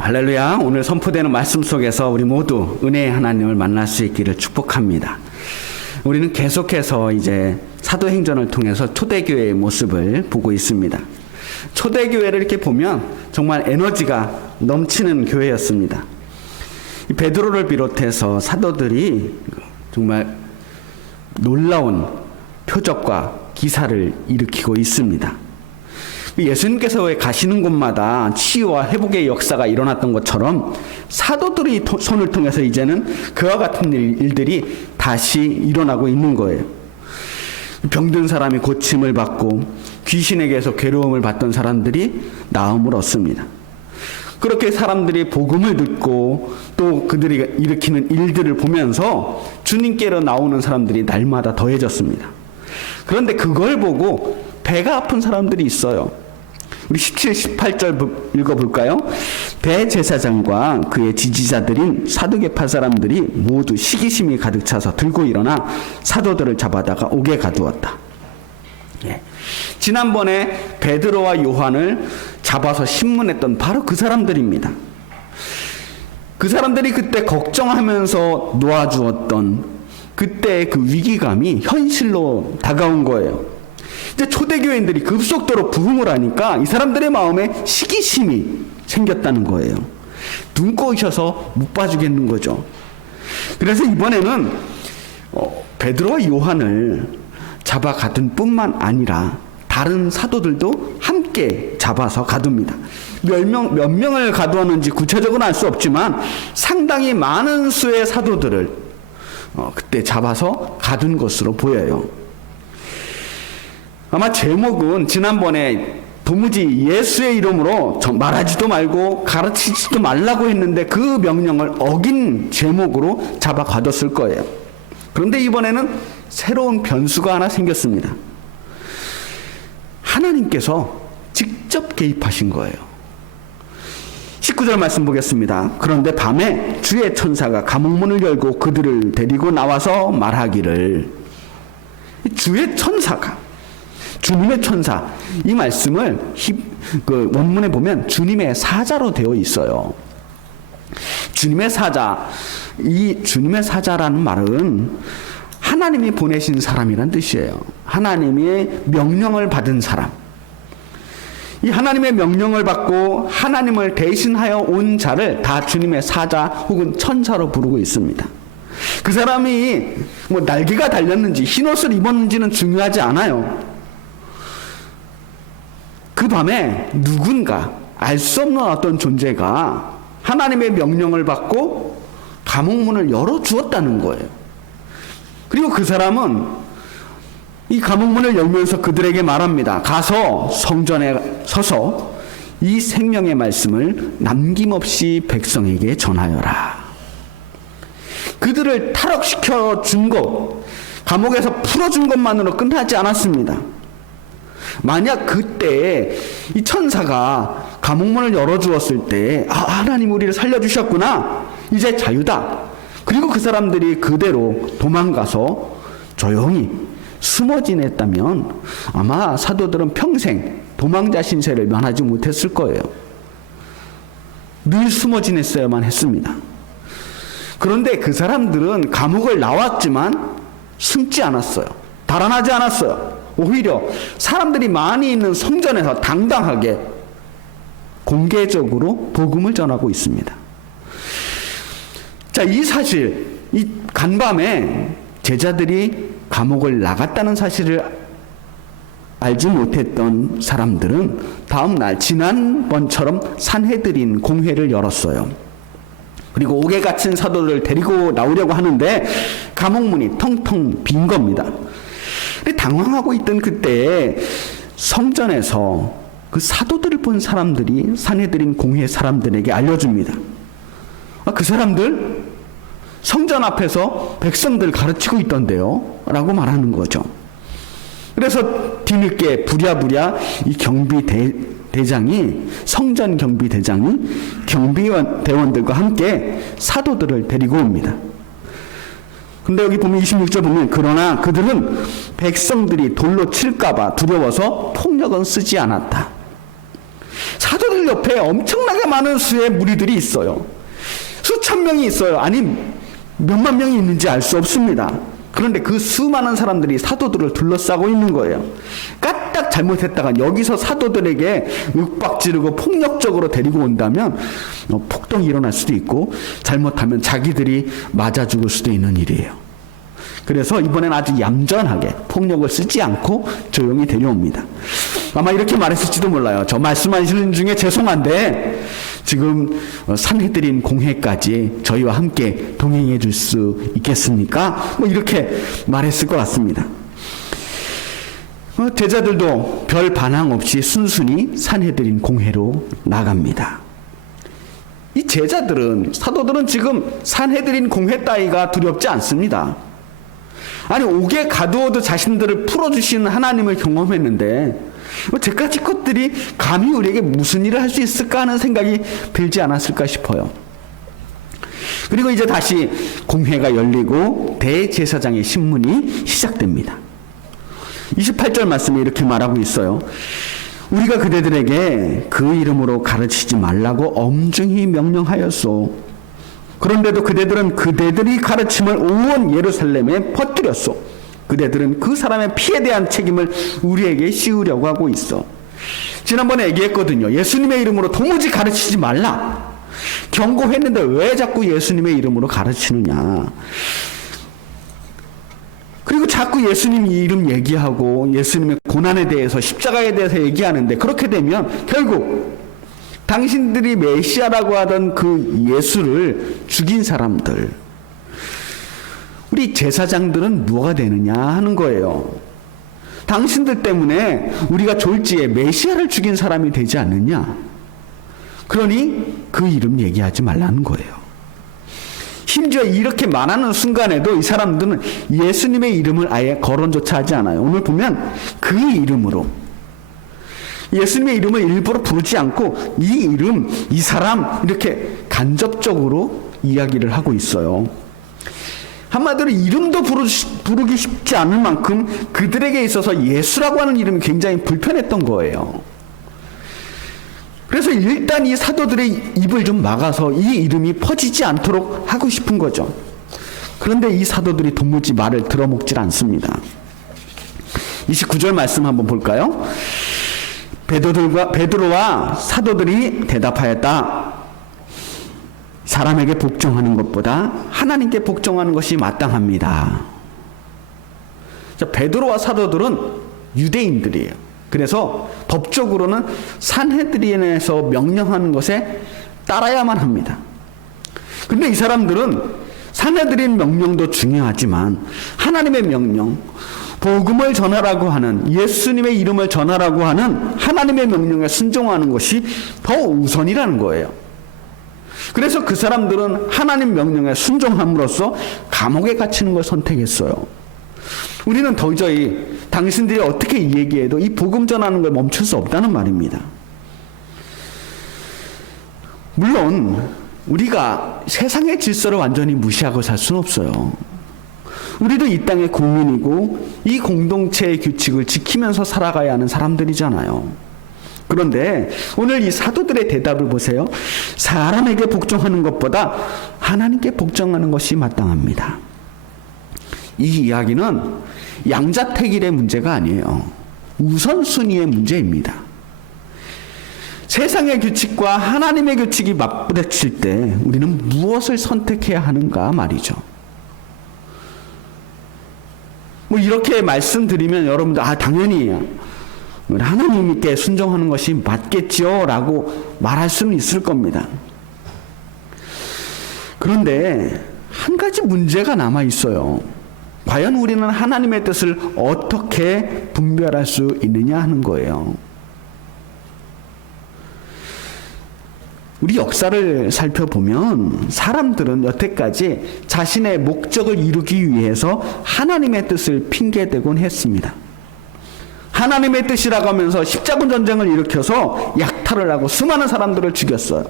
할렐루야. 오늘 선포되는 말씀 속에서 우리 모두 은혜의 하나님을 만날 수 있기를 축복합니다. 우리는 계속해서 이제 사도행전을 통해서 초대교회의 모습을 보고 있습니다. 초대교회를 이렇게 보면 정말 에너지가 넘치는 교회였습니다. 베드로를 비롯해서 사도들이 정말 놀라운 표적과 기사를 일으키고 있습니다. 예수님께서 왜 가시는 곳마다 치유와 회복의 역사가 일어났던 것처럼 사도들의 손을 통해서 이제는 그와 같은 일들이 다시 일어나고 있는 거예요. 병든 사람이 고침을 받고 귀신에게서 괴로움을 받던 사람들이 나음을 얻습니다. 그렇게 사람들이 복음을 듣고 또 그들이 일으키는 일들을 보면서 주님께로 나오는 사람들이 날마다 더해졌습니다. 그런데 그걸 보고 배가 아픈 사람들이 있어요. 우리 17, 18절 읽어볼까요? 대제사장과 그의 지지자들인 사두개파 사람들이 모두 시기심이 가득 차서 들고 일어나 사도들을 잡아다가 옥에 가두었다. 지난번에 베드로와 요한을 잡아서 신문했던 바로 그 사람들입니다. 그 사람들이 그때 걱정하면서 놓아주었던 그때의 그 위기감이 현실로 다가온 거예요. 이제 초대교인들이 급속도로 부흥을 하니까 이 사람들의 마음에 시기심이 생겼다는 거예요. 눈 꼬이셔서 못 봐주겠는 거죠. 그래서 이번에는 베드로와 요한을 잡아 가둔 뿐만 아니라 다른 사도들도 함께 잡아서 가둡니다. 몇 명을 가두었는지 구체적으로는 알 수 없지만 상당히 많은 수의 사도들을 그때 잡아서 가둔 것으로 보여요. 아마 제목은 지난번에 도무지 예수의 이름으로 말하지도 말고 가르치지도 말라고 했는데 그 명령을 어긴 제목으로 잡아 가뒀을 거예요. 그런데 이번에는 새로운 변수가 하나 생겼습니다. 하나님께서 직접 개입하신 거예요. 19절 말씀 보겠습니다. 그런데 밤에 주의 천사가 감옥문을 열고 그들을 데리고 나와서 말하기를. 주의 천사가, 주님의 천사, 이 말씀을 그 원문에 보면 주님의 사자로 되어 있어요. 주님의 사자, 이 주님의 사자라는 말은 하나님이 보내신 사람이란 뜻이에요. 하나님의 명령을 받은 사람. 이 하나님의 명령을 받고 하나님을 대신하여 온 자를 다 주님의 사자 혹은 천사로 부르고 있습니다. 그 사람이 뭐 날개가 달렸는지 흰옷을 입었는지는 중요하지 않아요. 그 밤에 누군가 알 수 없는 어떤 존재가 하나님의 명령을 받고 감옥문을 열어주었다는 거예요. 그리고 그 사람은 이 감옥문을 열면서 그들에게 말합니다. 가서 성전에 서서 이 생명의 말씀을 남김없이 백성에게 전하여라. 그들을 탈옥시켜 준 것, 감옥에서 풀어준 것만으로 끝나지 않았습니다. 만약 그때 이 천사가 감옥문을 열어주었을 때 하나님 우리를 살려주셨구나, 이제 자유다. 그리고 그 사람들이 그대로 도망가서 조용히 숨어 지냈다면 아마 사도들은 평생 도망자 신세를 면하지 못했을 거예요. 늘 숨어 지냈어야만 했습니다. 그런데 그 사람들은 감옥을 나왔지만 숨지 않았어요. 달아나지 않았어요. 오히려 사람들이 많이 있는 성전에서 당당하게 공개적으로 복음을 전하고 있습니다. 자, 이 사실, 이 간밤에 제자들이 감옥을 나갔다는 사실을 알지 못했던 사람들은 다음 날 지난번처럼 산헤드린 공회를 열었어요. 그리고 옥에 갇힌 사도를 데리고 나오려고 하는데 감옥문이 텅텅 빈 겁니다. 당황하고 있던 그때 성전에서 그 사도들을 본 사람들이 산헤드린 공회 사람들에게 알려줍니다. 그 사람들 성전 앞에서 백성들 가르치고 있던데요 라고 말하는 거죠. 그래서 뒤늦게 부랴부랴 이 경비대장이, 성전 경비대장이 경비대원들과 함께 사도들을 데리고 옵니다. 근데 여기 보면 26절 보면 그러나 그들은 백성들이 돌로 칠까봐 두려워서 폭력은 쓰지 않았다. 사도들 옆에 엄청나게 많은 수의 무리들이 있어요. 수천 명이 있어요. 아니 몇만 명이 있는지 알 수 없습니다. 그런데 그 수많은 사람들이 사도들을 둘러싸고 있는 거예요. 까딱 잘못했다가 여기서 사도들에게 윽박지르고 폭력적으로 데리고 온다면 폭동이 일어날 수도 있고, 잘못하면 자기들이 맞아 죽을 수도 있는 일이에요. 그래서 이번엔 아주 얌전하게 폭력을 쓰지 않고 조용히 데려옵니다. 아마 이렇게 말했을지도 몰라요. 저 말씀하시는 중에 죄송한데 지금 산헤드린 공회까지 저희와 함께 동행해 줄 수 있겠습니까? 뭐 이렇게 말했을 것 같습니다. 제자들도 별 반항 없이 순순히 산헤드린 공회로 나갑니다. 이 제자들은, 사도들은 지금 산헤드린 공회 따위가 두렵지 않습니다. 아니 옥에 가두어도 자신들을 풀어주시는 하나님을 경험했는데 제까지 것들이 감히 우리에게 무슨 일을 할 수 있을까 하는 생각이 들지 않았을까 싶어요. 그리고 이제 다시 공회가 열리고 대제사장의 신문이 시작됩니다. 28절 말씀에 이렇게 말하고 있어요. 우리가 그대들에게 그 이름으로 가르치지 말라고 엄중히 명령하였소. 그런데도 그대들은 그대들이 가르침을 온 예루살렘에 퍼뜨렸소. 그대들은 그 사람의 피에 대한 책임을 우리에게 씌우려고 하고 있어. 지난번에 얘기했거든요. 예수님의 이름으로 도무지 가르치지 말라 경고했는데 왜 자꾸 예수님의 이름으로 가르치느냐. 그리고 자꾸 예수님 이름 얘기하고 예수님의 고난에 대해서, 십자가에 대해서 얘기하는데, 그렇게 되면 결국 당신들이 메시아라고 하던 그 예수를 죽인 사람들, 우리 제사장들은 뭐가 되느냐 하는 거예요. 당신들 때문에 우리가 졸지에 메시아를 죽인 사람이 되지 않느냐. 그러니 그 이름 얘기하지 말라는 거예요. 심지어 이렇게 말하는 순간에도 이 사람들은 예수님의 이름을 아예 거론조차 하지 않아요. 오늘 보면 그 이름으로, 예수님의 이름을 일부러 부르지 않고 이 이름, 이 사람 이렇게 간접적으로 이야기를 하고 있어요. 한마디로 이름도 부르기 쉽지 않을 만큼 그들에게 있어서 예수라고 하는 이름이 굉장히 불편했던 거예요. 그래서 일단 이 사도들의 입을 좀 막아서 이 이름이 퍼지지 않도록 하고 싶은 거죠. 그런데 이 사도들이 도무지 말을 들어먹질 않습니다. 29절 말씀 한번 볼까요? 베드로와 사도들이 대답하였다. 사람에게 복종하는 것보다 하나님께 복종하는 것이 마땅합니다. 자, 베드로와 사도들은 유대인들이에요. 그래서 법적으로는 산헤드린에서 명령하는 것에 따라야만 합니다. 그런데 이 사람들은 산헤드린 명령도 중요하지만 하나님의 명령, 복음을 전하라고 하는, 예수님의 이름을 전하라고 하는 하나님의 명령에 순종하는 것이 더 우선이라는 거예요. 그래서 그 사람들은 하나님 명령에 순종함으로써 감옥에 갇히는 걸 선택했어요. 우리는 도저히 당신들이 어떻게 얘기해도 이 복음 전하는 걸 멈출 수 없다는 말입니다. 물론 우리가 세상의 질서를 완전히 무시하고 살 수는 없어요. 우리도 이 땅의 국민이고 이 공동체의 규칙을 지키면서 살아가야 하는 사람들이잖아요. 그런데 오늘 이 사도들의 대답을 보세요. 사람에게 복종하는 것보다 하나님께 복종하는 것이 마땅합니다. 이 이야기는 양자택일의 문제가 아니에요. 우선순위의 문제입니다. 세상의 규칙과 하나님의 규칙이 맞부딪힐 때 우리는 무엇을 선택해야 하는가 말이죠. 뭐 이렇게 말씀드리면 여러분들 당연히 하나님께 순종하는 것이 맞겠죠 라고 말할 수는 있을 겁니다. 그런데 한 가지 문제가 남아 있어요. 과연 우리는 하나님의 뜻을 어떻게 분별할 수 있느냐 하는 거예요. 우리 역사를 살펴보면 사람들은 여태까지 자신의 목적을 이루기 위해서 하나님의 뜻을 핑계대곤 했습니다. 하나님의 뜻이라고 하면서 십자군 전쟁을 일으켜서 약탈을 하고 수많은 사람들을 죽였어요.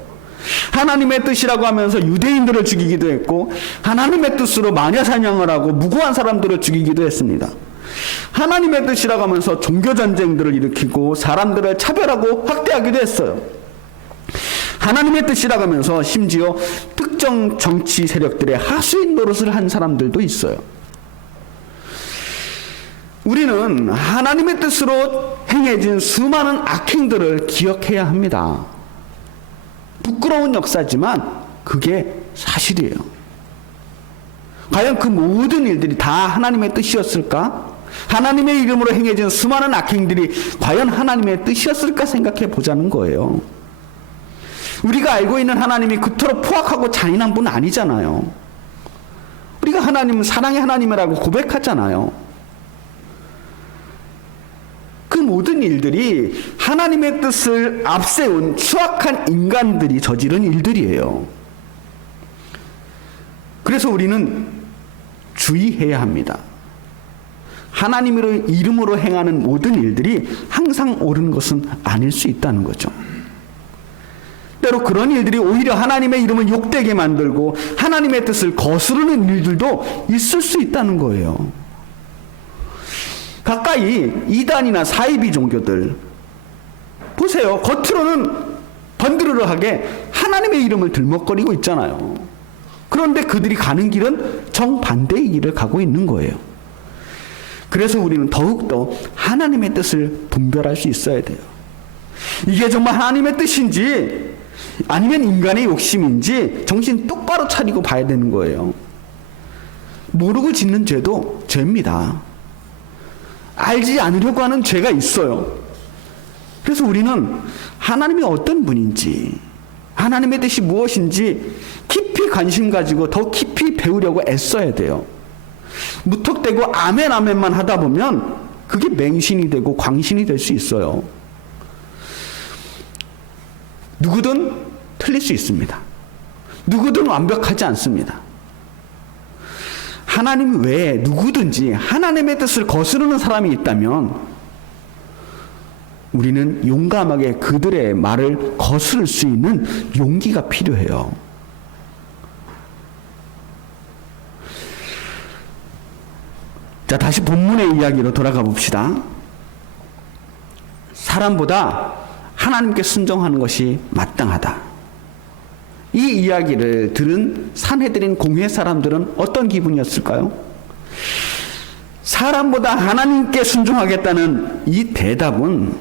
하나님의 뜻이라고 하면서 유대인들을 죽이기도 했고, 하나님의 뜻으로 마녀 사냥을 하고 무고한 사람들을 죽이기도 했습니다. 하나님의 뜻이라고 하면서 종교 전쟁들을 일으키고 사람들을 차별하고 학대하기도 했어요. 하나님의 뜻이라고 하면서 심지어 특정 정치 세력들의 하수인 노릇을 한 사람들도 있어요. 우리는 하나님의 뜻으로 행해진 수많은 악행들을 기억해야 합니다. 부끄러운 역사지만 그게 사실이에요. 과연 그 모든 일들이 다 하나님의 뜻이었을까? 하나님의 이름으로 행해진 수많은 악행들이 과연 하나님의 뜻이었을까 생각해 보자는 거예요. 우리가 알고 있는 하나님이 그토록 포악하고 잔인한 분은 아니잖아요. 우리가 하나님은 사랑의 하나님이라고 고백하잖아요. 그 모든 일들이 하나님의 뜻을 앞세운 추악한 인간들이 저지른 일들이에요. 그래서 우리는 주의해야 합니다. 하나님의 이름으로 행하는 모든 일들이 항상 옳은 것은 아닐 수 있다는 거죠. 때로 그런 일들이 오히려 하나님의 이름을 욕되게 만들고 하나님의 뜻을 거스르는 일들도 있을 수 있다는 거예요. 가까이 이단이나 사이비 종교들 보세요. 겉으로는 번드르르하게 하나님의 이름을 들먹거리고 있잖아요. 그런데 그들이 가는 길은 정반대의 길을 가고 있는 거예요. 그래서 우리는 더욱더 하나님의 뜻을 분별할 수 있어야 돼요. 이게 정말 하나님의 뜻인지 아니면 인간의 욕심인지 정신 똑바로 차리고 봐야 되는 거예요. 모르고 짓는 죄도 죄입니다. 알지 않으려고 하는 죄가 있어요. 그래서 우리는 하나님이 어떤 분인지, 하나님의 뜻이 무엇인지 깊이 관심 가지고 더 깊이 배우려고 애써야 돼요. 무턱대고 아멘 아멘만 하다 보면 그게 맹신이 되고 광신이 될 수 있어요. 누구든 틀릴 수 있습니다. 누구든 완벽하지 않습니다. 하나님 외에 누구든지 하나님의 뜻을 거스르는 사람이 있다면 우리는 용감하게 그들의 말을 거스를 수 있는 용기가 필요해요. 자, 다시 본문의 이야기로 돌아가 봅시다. 사람보다 하나님께 순종하는 것이 마땅하다. 이 이야기를 들은 산헤드린 공회 사람들은 어떤 기분이었을까요? 사람보다 하나님께 순종하겠다는 이 대답은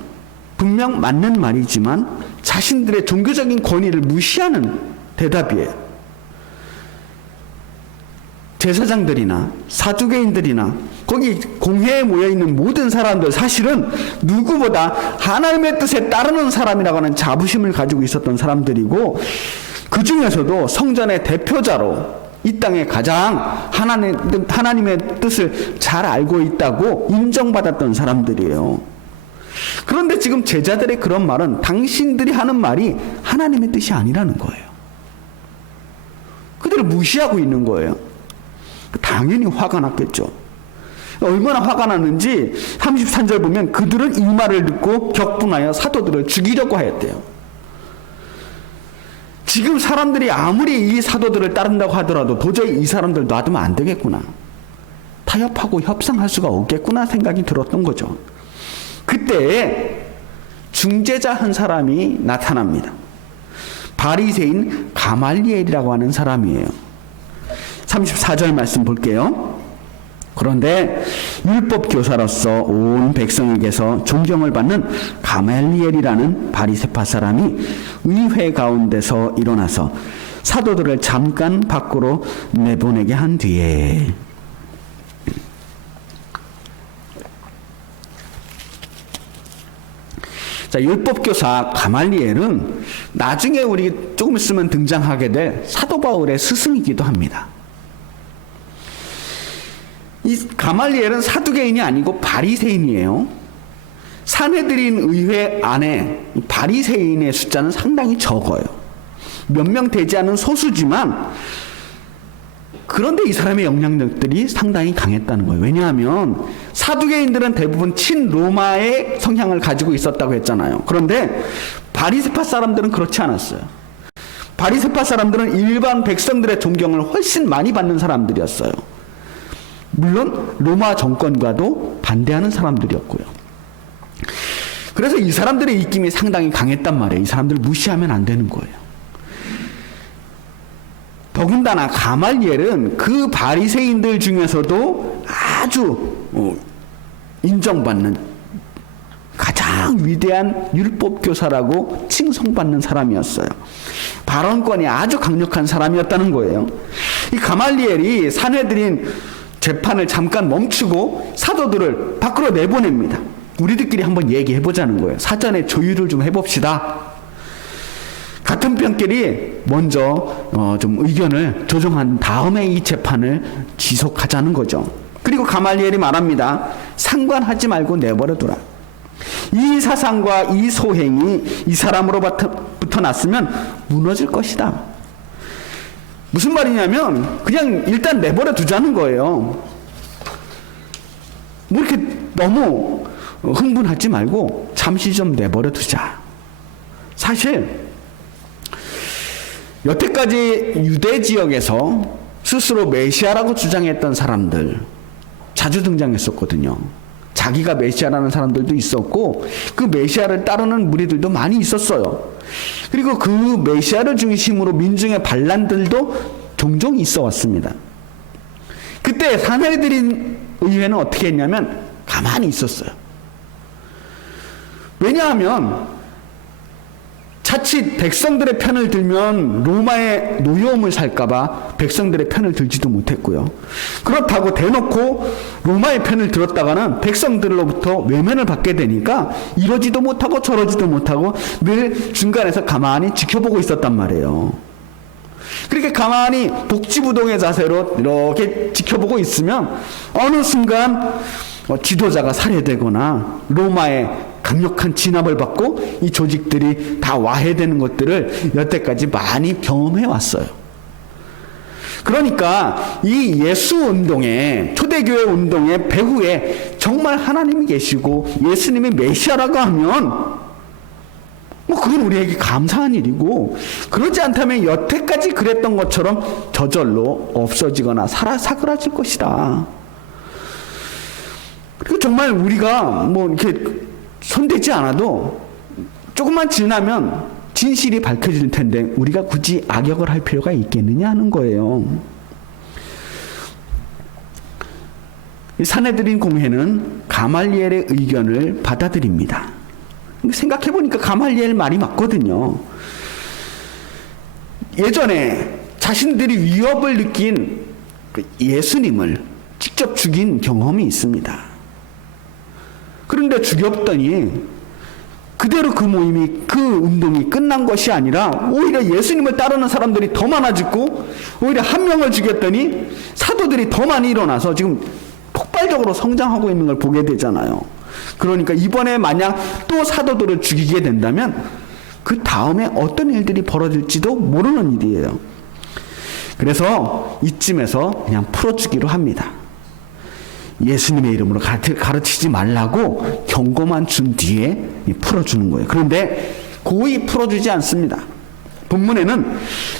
분명 맞는 말이지만 자신들의 종교적인 권위를 무시하는 대답이에요. 제사장들이나 사두개인들이나 거기 공회에 모여있는 모든 사람들 사실은 누구보다 하나님의 뜻에 따르는 사람이라고 하는 자부심을 가지고 있었던 사람들이고 그 중에서도 성전의 대표자로 이 땅에 가장 하나님의 뜻을 잘 알고 있다고 인정받았던 사람들이에요. 그런데 지금 제자들의 그런 말은 당신들이 하는 말이 하나님의 뜻이 아니라는 거예요. 그들을 무시하고 있는 거예요. 당연히 화가 났겠죠. 얼마나 화가 났는지 33절 보면 그들은 이 말을 듣고 격분하여 사도들을 죽이려고 하였대요. 지금 사람들이 아무리 이 사도들을 따른다고 하더라도 도저히 이 사람들 놔두면 안 되겠구나. 타협하고 협상할 수가 없겠구나 생각이 들었던 거죠. 그때 중재자 한 사람이 나타납니다. 바리새인 가말리엘이라고 하는 사람이에요. 34절 말씀 볼게요. 그런데 율법 교사로서 온 백성에게서 존경을 받는 가말리엘이라는 바리새파 사람이 의회 가운데서 일어나서 사도들을 잠깐 밖으로 내보내게 한 뒤에 자, 율법교사 가말리엘은 나중에 우리 조금 있으면 등장하게 될 사도 바울의 스승이기도 합니다. 이 가말리엘은 사두개인이 아니고 바리새인이에요. 산헤드린 의회 안에 바리새인의 숫자는 상당히 적어요. 몇 명 되지 않은 소수지만 그런데 이 사람의 영향력들이 상당히 강했다는 거예요. 왜냐하면 사두개인들은 대부분 친로마의 성향을 가지고 있었다고 했잖아요. 그런데 바리새파 사람들은 그렇지 않았어요. 바리새파 사람들은 일반 백성들의 존경을 훨씬 많이 받는 사람들이었어요. 물론 로마 정권과도 반대하는 사람들이었고요. 그래서 이 사람들의 입김이 상당히 강했단 말이에요. 이 사람들을 무시하면 안 되는 거예요. 더군다나 가말리엘은 그 바리새인들 중에서도 아주 인정받는 가장 위대한 율법 교사라고 칭송받는 사람이었어요. 발언권이 아주 강력한 사람이었다는 거예요. 이 가말리엘이 산헤드린 재판을 잠깐 멈추고 사도들을 밖으로 내보냅니다. 우리들끼리 한번 얘기해 보자는 거예요. 사전에 조율을 좀 해봅시다. 같은 편끼리 먼저 좀 의견을 조정한 다음에 이 재판을 지속하자는 거죠. 그리고 가말리엘이 말합니다. 상관하지 말고 내버려두라. 이 사상과 이 소행이 이 사람으로부터 났으면 무너질 것이다. 무슨 말이냐면 그냥 일단 내버려 두자는 거예요. 뭐 이렇게 너무 흥분하지 말고 잠시 좀 내버려 두자. 사실 여태까지 유대 지역에서 스스로 메시아라고 주장했던 사람들 자주 등장했었거든요. 자기가 메시아라는 사람들도 있었고 그 메시아를 따르는 무리들도 많이 있었어요. 그리고 그 메시아를 중심으로 민중의 반란들도 종종 있어 왔습니다. 그때 산헤드린 의회는 어떻게 했냐면 가만히 있었어요. 왜냐하면 자칫 백성들의 편을 들면 로마의 노여움을 살까봐 백성들의 편을 들지도 못했고요. 그렇다고 대놓고 로마의 편을 들었다가는 백성들로부터 외면을 받게 되니까 이러지도 못하고 저러지도 못하고 늘 중간에서 가만히 지켜보고 있었단 말이에요. 그렇게 가만히 복지부동의 자세로 이렇게 지켜보고 있으면 어느 순간 지도자가 살해되거나 로마의 강력한 진압을 받고 이 조직들이 다 와해되는 것들을 여태까지 많이 경험해 왔어요. 그러니까 이 예수 운동의 초대교회 운동의 배후에 정말 하나님이 계시고 예수님이 메시아라고 하면 뭐 그건 우리에게 감사한 일이고, 그러지 않다면 여태까지 그랬던 것처럼 저절로 없어지거나 사그라질 것이다. 그리고 정말 우리가 뭐 이렇게 손대지 않아도 조금만 지나면 진실이 밝혀질 텐데 우리가 굳이 악역을 할 필요가 있겠느냐 하는 거예요. 이 산헤드린 공회는 가말리엘의 의견을 받아들입니다. 생각해보니까 가말리엘 말이 맞거든요. 예전에 자신들이 위협을 느낀 예수님을 직접 죽인 경험이 있습니다. 그런데 죽였더니 그대로 그 모임이, 그 운동이 끝난 것이 아니라 오히려 예수님을 따르는 사람들이 더 많아지고 오히려 한 명을 죽였더니 사도들이 더 많이 일어나서 지금 폭발적으로 성장하고 있는 걸 보게 되잖아요. 그러니까 이번에 만약 또 사도들을 죽이게 된다면 그 다음에 어떤 일들이 벌어질지도 모르는 일이에요. 그래서 이쯤에서 그냥 풀어주기로 합니다. 예수님의 이름으로 가르치지 말라고 경고만 준 뒤에 풀어주는 거예요. 그런데 고의 풀어주지 않습니다. 본문에는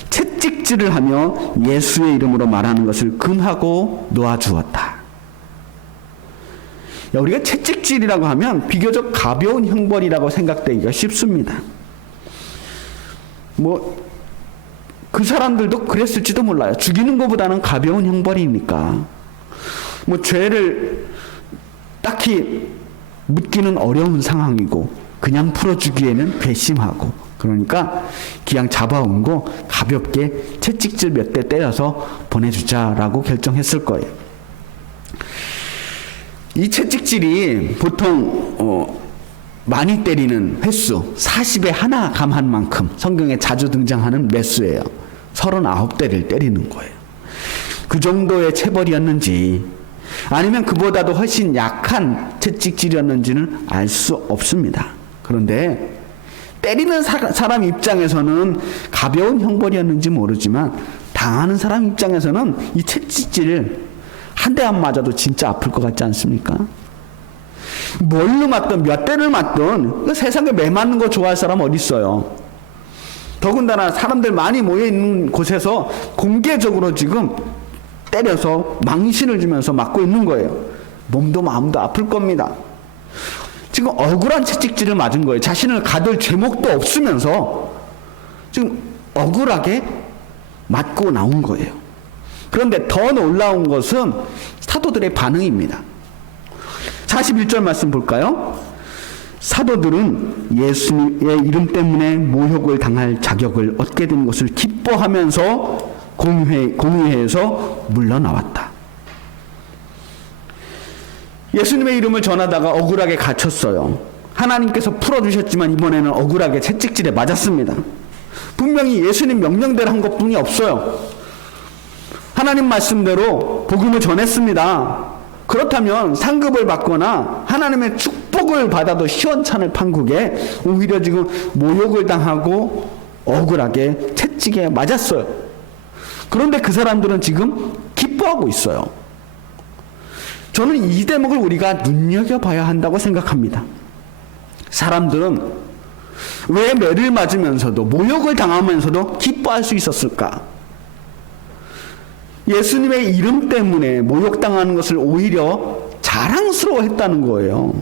채찍질을 하며 예수의 이름으로 말하는 것을 금하고 놓아주었다. 우리가 채찍질이라고 하면 비교적 가벼운 형벌이라고 생각되기가 쉽습니다. 그 사람들도 그랬을지도 몰라요. 죽이는 것보다는 가벼운 형벌이니까. 죄를 딱히 묻기는 어려운 상황이고 그냥 풀어주기에는 괘씸하고, 그러니까 그냥 잡아온 거 가볍게 채찍질 몇 대 때려서 보내주자라고 결정했을 거예요. 이 채찍질이 보통 많이 때리는 횟수 40에 하나 감한 만큼 성경에 자주 등장하는 매수예요. 39대를 때리는 거예요. 그 정도의 체벌이었는지 아니면 그보다도 훨씬 약한 채찍질이었는지는 알 수 없습니다. 그런데 때리는 사람 입장에서는 가벼운 형벌이었는지 모르지만 당하는 사람 입장에서는 이 채찍질을 한 대 안 맞아도 진짜 아플 것 같지 않습니까? 뭘로 맞든 몇 대를 맞든 세상에 매 맞는 거 좋아할 사람 어디 있어요? 더군다나 사람들 많이 모여있는 곳에서 공개적으로 지금 때려서 망신을 주면서 맞고 있는 거예요. 몸도 마음도 아플 겁니다. 지금 억울한 채찍질을 맞은 거예요. 자신을 가둘 죄목도 없으면서 지금 억울하게 맞고 나온 거예요. 그런데 더 놀라운 것은 사도들의 반응입니다. 41절 말씀 볼까요? 사도들은 예수님의 이름 때문에 모욕을 당할 자격을 얻게 된 것을 기뻐하면서 공회에서 물러나왔다. 예수님의 이름을 전하다가 억울하게 갇혔어요. 하나님께서 풀어주셨지만 이번에는 억울하게 채찍질에 맞았습니다. 분명히 예수님 명령대로 한 것뿐이 없어요. 하나님 말씀대로 복음을 전했습니다. 그렇다면 상급을 받거나 하나님의 축복을 받아도 시원찮을 판국에 오히려 지금 모욕을 당하고 억울하게 채찍에 맞았어요. 그런데 그 사람들은 지금 기뻐하고 있어요. 저는 이 대목을 우리가 눈여겨봐야 한다고 생각합니다. 사람들은 왜 매를 맞으면서도 모욕을 당하면서도 기뻐할 수 있었을까? 예수님의 이름 때문에 모욕당하는 것을 오히려 자랑스러워했다는 거예요.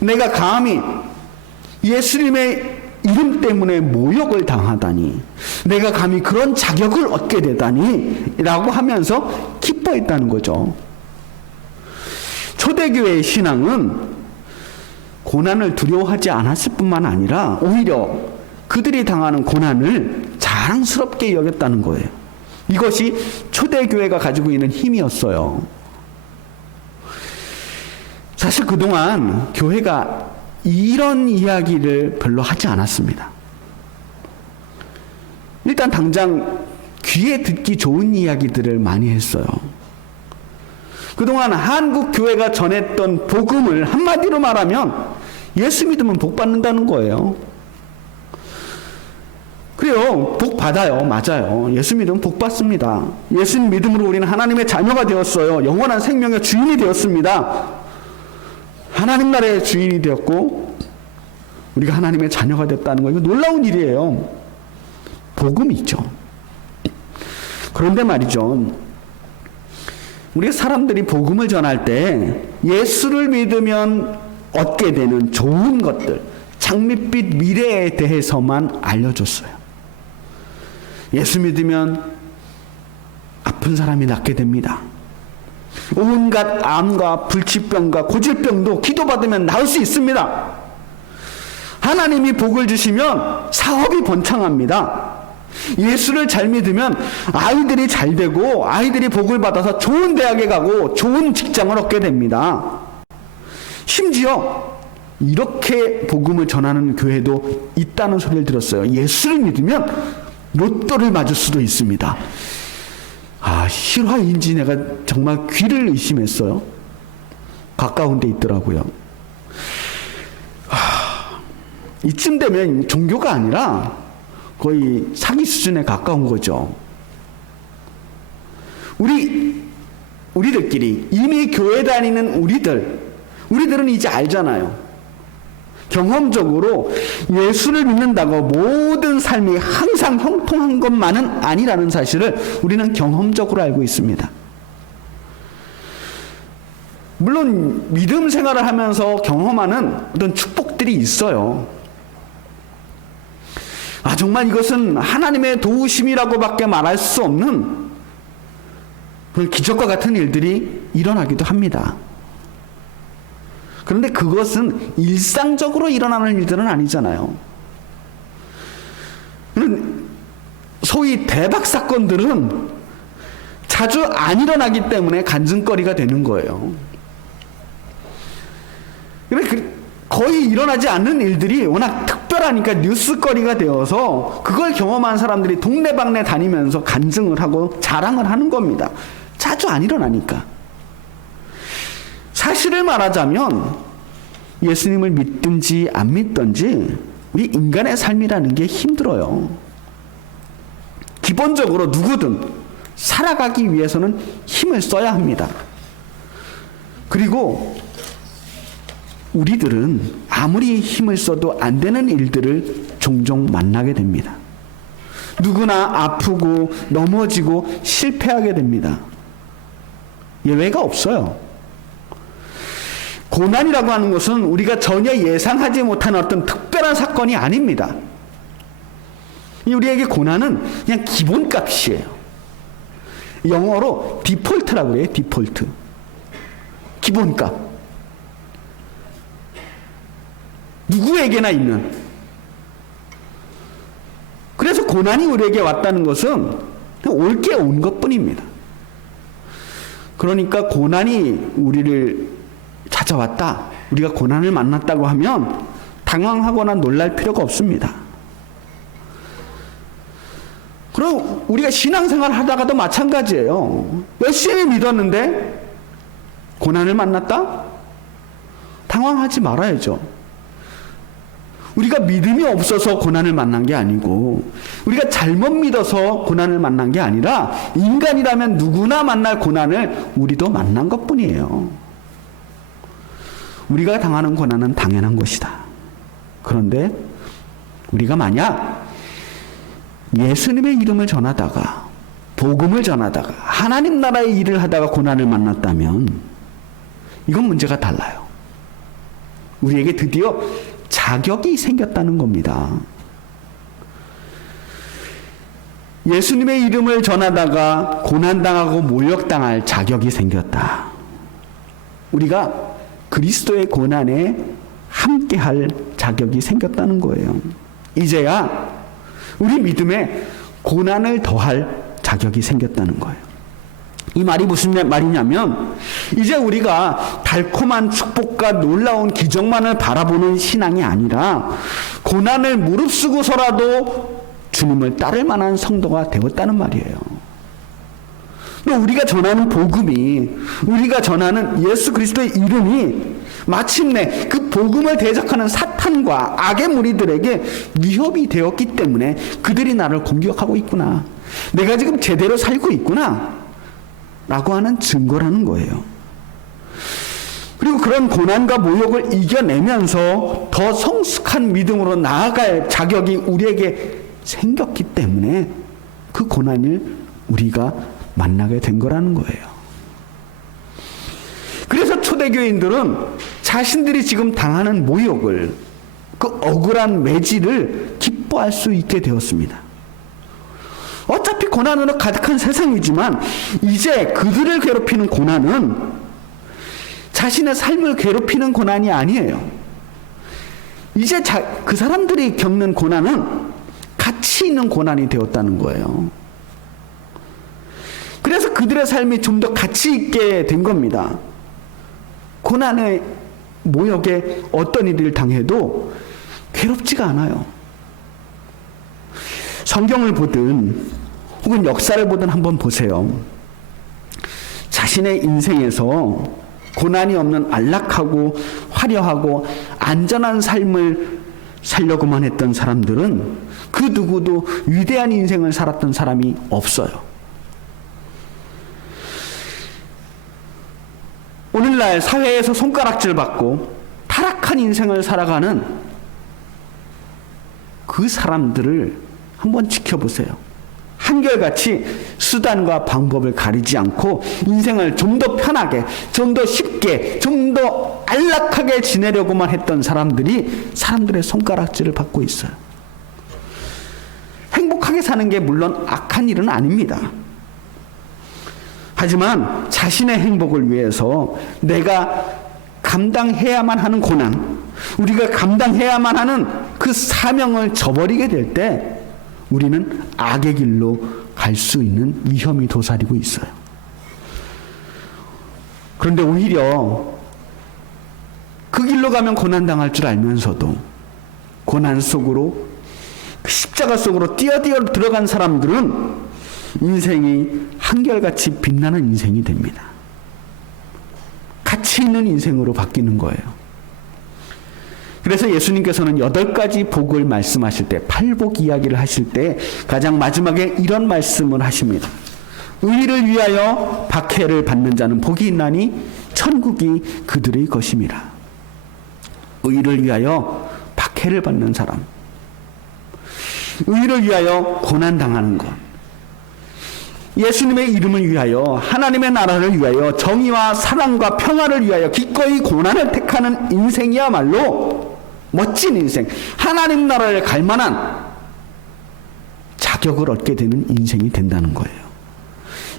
내가 감히 예수님의 이름 때문에 모욕을 당하다니, 내가 감히 그런 자격을 얻게 되다니 라고 하면서 기뻐했다는 거죠. 초대교회의 신앙은 고난을 두려워하지 않았을 뿐만 아니라 오히려 그들이 당하는 고난을 자랑스럽게 여겼다는 거예요. 이것이 초대교회가 가지고 있는 힘이었어요. 사실 그동안 교회가 이런 이야기를 별로 하지 않았습니다. 일단 당장 귀에 듣기 좋은 이야기들을 많이 했어요. 그동안 한국 교회가 전했던 복음을 한마디로 말하면 예수 믿으면 복 받는다는 거예요. 그래요. 복 받아요. 맞아요. 예수 믿으면 복 받습니다. 예수 믿음으로 우리는 하나님의 자녀가 되었어요. 영원한 생명의 주인이 되었습니다. 하나님 나라의 주인이 되었고 우리가 하나님의 자녀가 됐다는 거, 이거 놀라운 일이에요. 복음이죠. 그런데 말이죠, 우리가 사람들이 복음을 전할 때 예수를 믿으면 얻게 되는 좋은 것들, 장밋빛 미래에 대해서만 알려줬어요. 예수 믿으면 아픈 사람이 낫게 됩니다. 온갖 암과 불치병과 고질병도 기도받으면 나을 수 있습니다. 하나님이 복을 주시면 사업이 번창합니다. 예수를 잘 믿으면 아이들이 잘 되고 아이들이 복을 받아서 좋은 대학에 가고 좋은 직장을 얻게 됩니다. 심지어 이렇게 복음을 전하는 교회도 있다는 소리를 들었어요. 예수를 믿으면 로또를 맞을 수도 있습니다. 실화인지 내가 정말 귀를 의심했어요. 가까운 데 있더라고요. 이쯤 되면 종교가 아니라 거의 사기 수준에 가까운 거죠. 우리들끼리 이미 교회 다니는 우리들은 이제 알잖아요. 경험적으로 예수를 믿는다고 모든 삶이 항상 형통한 것만은 아니라는 사실을 우리는 경험적으로 알고 있습니다. 물론 믿음 생활을 하면서 경험하는 어떤 축복들이 있어요. 정말 이것은 하나님의 도우심이라고밖에 말할 수 없는 기적과 같은 일들이 일어나기도 합니다. 그런데 그것은 일상적으로 일어나는 일들은 아니잖아요. 소위 대박 사건들은 자주 안 일어나기 때문에 간증거리가 되는 거예요. 거의 일어나지 않는 일들이 워낙 특별하니까 뉴스거리가 되어서 그걸 경험한 사람들이 동네방네 다니면서 간증을 하고 자랑을 하는 겁니다. 자주 안 일어나니까. 사실을 말하자면 예수님을 믿든지 안 믿든지 우리 인간의 삶이라는 게 힘들어요. 기본적으로 누구든 살아가기 위해서는 힘을 써야 합니다. 그리고 우리들은 아무리 힘을 써도 안 되는 일들을 종종 만나게 됩니다. 누구나 아프고 넘어지고 실패하게 됩니다. 예외가 없어요. 고난이라고 하는 것은 우리가 전혀 예상하지 못한 어떤 특별한 사건이 아닙니다. 우리에게 고난은 그냥 기본값이에요. 영어로 디폴트라고 그래요. 디폴트. 기본값. 누구에게나 있는. 그래서 고난이 우리에게 왔다는 것은 옳게 온 것뿐입니다. 그러니까 고난이 우리를 찾아왔다, 우리가 고난을 만났다고 하면 당황하거나 놀랄 필요가 없습니다. 그럼 우리가 신앙생활 하다가도 마찬가지예요. 열심히 믿었는데 고난을 만났다? 당황하지 말아야죠. 우리가 믿음이 없어서 고난을 만난 게 아니고, 우리가 잘못 믿어서 고난을 만난 게 아니라, 인간이라면 누구나 만날 고난을 우리도 만난 것뿐이에요. 우리가 당하는 고난은 당연한 것이다. 그런데 우리가 만약 예수님의 이름을 전하다가, 복음을 전하다가, 하나님 나라의 일을 하다가 고난을 만났다면 이건 문제가 달라요. 우리에게 드디어 자격이 생겼다는 겁니다. 예수님의 이름을 전하다가 고난당하고 모욕당할 자격이 생겼다. 우리가 그리스도의 고난에 함께할 자격이 생겼다는 거예요. 이제야 우리 믿음에 고난을 더할 자격이 생겼다는 거예요. 이 말이 무슨 말이냐면, 이제 우리가 달콤한 축복과 놀라운 기적만을 바라보는 신앙이 아니라 고난을 무릅쓰고서라도 주님을 따를 만한 성도가 되었다는 말이에요. 또 우리가 전하는 복음이, 우리가 전하는 예수 그리스도의 이름이 마침내 그 복음을 대적하는 사탄과 악의 무리들에게 위협이 되었기 때문에 그들이 나를 공격하고 있구나, 내가 지금 제대로 살고 있구나 라고 하는 증거라는 거예요. 그리고 그런 고난과 모욕을 이겨내면서 더 성숙한 믿음으로 나아갈 자격이 우리에게 생겼기 때문에 그 고난을 우리가 만나게 된 거라는 거예요. 그래서 초대교인들은 자신들이 지금 당하는 모욕을, 그 억울한 매질을 기뻐할 수 있게 되었습니다. 어차피 고난으로 가득한 세상이지만 이제 그들을 괴롭히는 고난은 자신의 삶을 괴롭히는 고난이 아니에요. 이제 그 사람들이 겪는 고난은 가치 있는 고난이 되었다는 거예요. 그래서 그들의 삶이 좀 더 가치 있게 된 겁니다. 고난의 모욕에 어떤 일을 당해도 괴롭지가 않아요. 성경을 보든 혹은 역사를 보든 한번 보세요. 자신의 인생에서 고난이 없는 안락하고 화려하고 안전한 삶을 살려고만 했던 사람들은 그 누구도 위대한 인생을 살았던 사람이 없어요. 오늘날 사회에서 손가락질 받고 타락한 인생을 살아가는 그 사람들을 한번 지켜보세요. 한결같이 수단과 방법을 가리지 않고 인생을 좀 더 편하게, 좀 더 쉽게, 좀 더 안락하게 지내려고만 했던 사람들이 사람들의 손가락질을 받고 있어요. 행복하게 사는 게 물론 악한 일은 아닙니다. 하지만 자신의 행복을 위해서 내가 감당해야만 하는 고난, 우리가 감당해야만 하는 그 사명을 저버리게 될 때 우리는 악의 길로 갈 수 있는 위험이 도사리고 있어요. 그런데 오히려 그 길로 가면 고난당할 줄 알면서도 고난 속으로, 그 십자가 속으로 뛰어뛰어 들어간 사람들은 인생이 한결같이 빛나는 인생이 됩니다. 가치 있는 인생으로 바뀌는 거예요. 그래서 예수님께서는 8가지 복을 말씀하실 때, 8복 이야기를 하실 때 가장 마지막에 이런 말씀을 하십니다. 의를 위하여 박해를 받는 자는 복이 있나니 천국이 그들의 것임이라. 의를 위하여 박해를 받는 사람, 의를 위하여 고난당하는 것, 예수님의 이름을 위하여, 하나님의 나라를 위하여, 정의와 사랑과 평화를 위하여 기꺼이 고난을 택하는 인생이야말로 멋진 인생, 하나님 나라를 갈 만한 자격을 얻게 되는 인생이 된다는 거예요.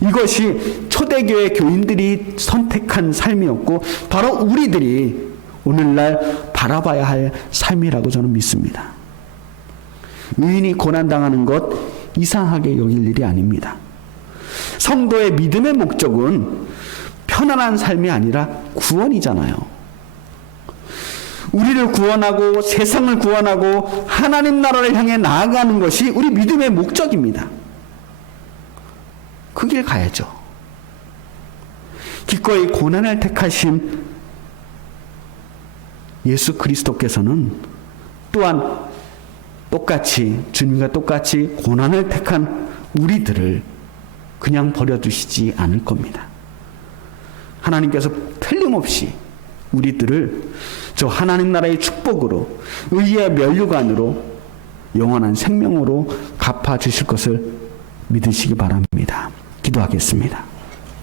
이것이 초대교회 교인들이 선택한 삶이었고 바로 우리들이 오늘날 바라봐야 할 삶이라고 저는 믿습니다. 의인이 고난당하는 것 이상하게 여길 일이 아닙니다. 성도의 믿음의 목적은 편안한 삶이 아니라 구원이잖아요. 우리를 구원하고 세상을 구원하고 하나님 나라를 향해 나아가는 것이 우리 믿음의 목적입니다. 그 길 가야죠. 기꺼이 고난을 택하신 예수 그리스도께서는 또한 똑같이 주님과 똑같이 고난을 택한 우리들을 그냥 버려두시지 않을 겁니다. 하나님께서 틀림없이 우리들을 저 하나님 나라의 축복으로 의의 면류관으로 영원한 생명으로 갚아주실 것을 믿으시기 바랍니다. 기도하겠습니다.